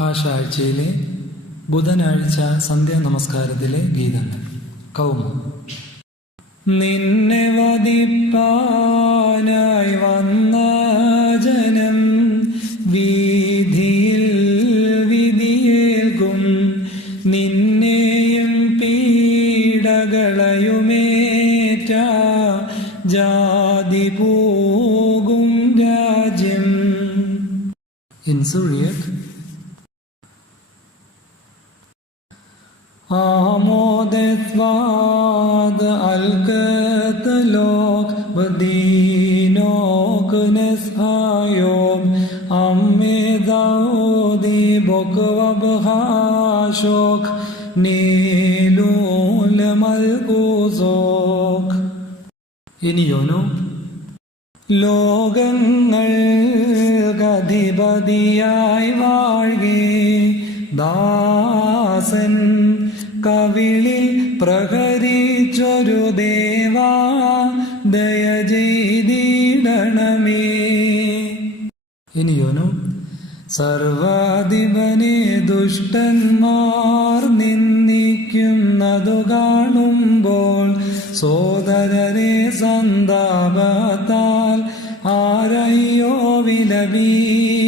ആഴ്ചയിലെ ബുധനാഴ്ച സന്ധ്യാനമസ്കാരത്തിലെ ഗീതങ്ങൾ. കൗമുദി. നിന്നെ വധിപ്പാനായി വന്ന ജനം വീതിയിൽ വിധിയേൽക്കും, നിന്നെയും പീഡകളയുമേറ്റ ജാതി പോകും രാജ്യം. In Syriac, ആമോദസ്വാദ അൽകത്തലോക് ബദീനോക് നെസ്ഹായോം അമ്മേദാവോദി ബൊക്വബ്ഹാശോക് നീലൂല മൽകൂസോക്. ഇനിയോനോ ലോകങ്ങൾക്കധിപതിയായി വാഴ്കേ, ദാസൻ കവിളിൽ പ്രഹരിച്ചൊരു ദേവാ ദയ ചെയ്തിടണമേ. ഇനിയോനോ സർവാധിപനെ ദുഷ്ടന്മാർ നിന്ദിക്കുന്നതു കാണുമ്പോൾ, സോദരരെ സന്താപത്താൽ ആരയ്യോ വിലപി